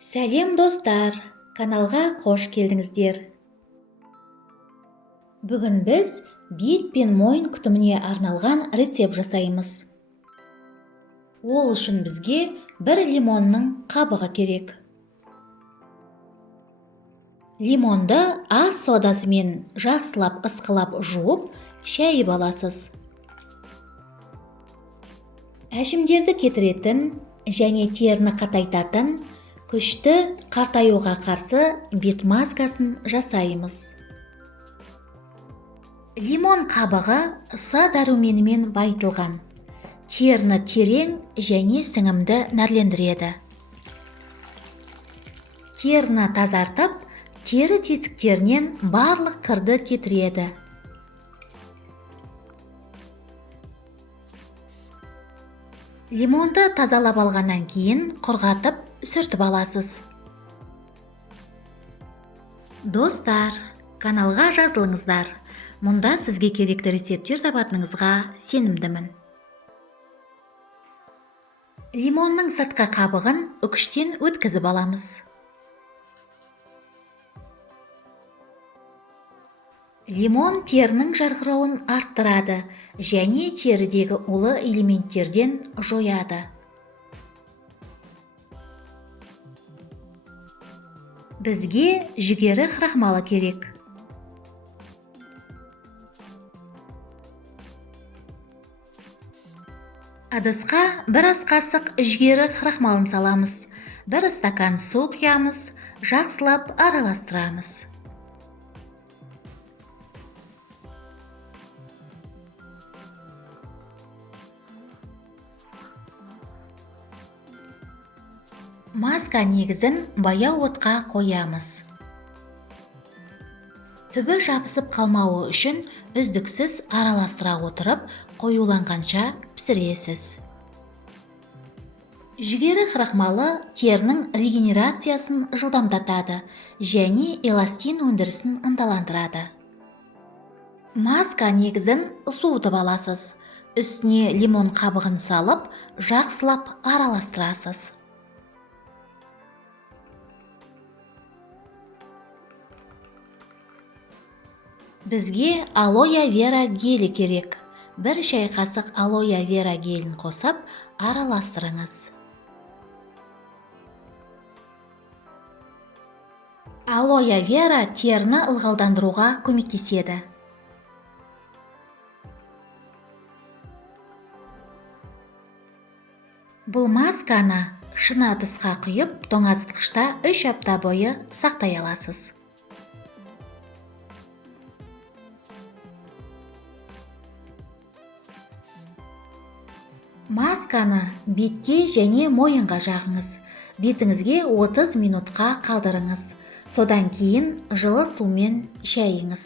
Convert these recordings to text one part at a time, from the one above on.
Сәлем достар, каналға қош келдіңіздер. Бүгін біз бет пен мойын күтіміне арналған рецепт жасаймыз. Ол үшін бізге бір лимонның қабығы керек. Лимонды ас содасымен жақсылап ысқылап жуып, шайып аласыз. Әжімдерді кетіретін және теріні қатайтатын күшті қартаюға қарсы бет маскасын жасаймыз. Лимон қабығы С дәруменімен байытылған. Теріні терең және сіңімді нәрлендіреді. Теріні тазартып, тері тесіктерінен барлық кірді кетіреді. Лимонды тазалап алғаннан кейін құрғатып, сүртіп аласыз. Достар, каналға жазылыңыздар. Мұнда сізге керекті рецепттер табатыныңызға сенімдімін. Лимонның сыртқы қабығын үкіштен өткізіп аламыз. Лимон терінің жарқырауын арттырады және терідегі улы элементтерден жояды. Бізге жүгері крахмалы керек. Ыдысқа бір ас қасық жүгері крахмалын саламыз. Бір стакан су құямыз, жақсылап араластырамыз. Маска негізін баяу отқа қоямыз. Түбі жабысып қалмауы үшін үздіксіз араластыра отырып, қоюланғанша пісіресіз. Жүгері крахмалы терінің регенерациясын жылдамдатады және эластин өндірісін ынталандырады. Маска негізін суытып аласыз. Үстіне лимон қабығын салып, жақсылап араластырасыз. Бізге алоэ вера гелі керек. Бір шай қасық алоэ вера гелін қосып, араластырыңыз. Алоэ вера теріні ылғалдандыруға көмектеседі. Бұл масканы шыны ыдысқа құйып, тоңазытқышта 3 апта бойы сақтай аласыз. Масканы бетке және мойынға жағыңыз. Бетіңізге 30 минутқа қалдырыңыз. Содан кейін жылы сумен шайыңыз.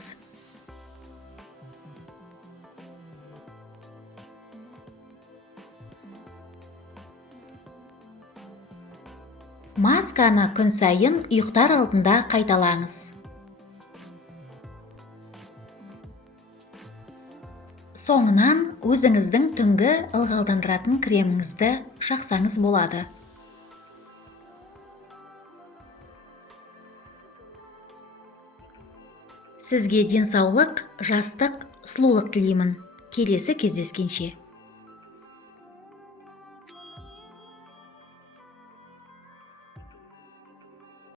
Масканы күн сайын ұйықтар алдында қайталаңыз. Соңынан өзіңіздің түнгі ылғалдандыратын креміңізді жақсаңыз болады. Сізге денсаулық, жастық, сұлулық тілеймін. Келесі кездескенше.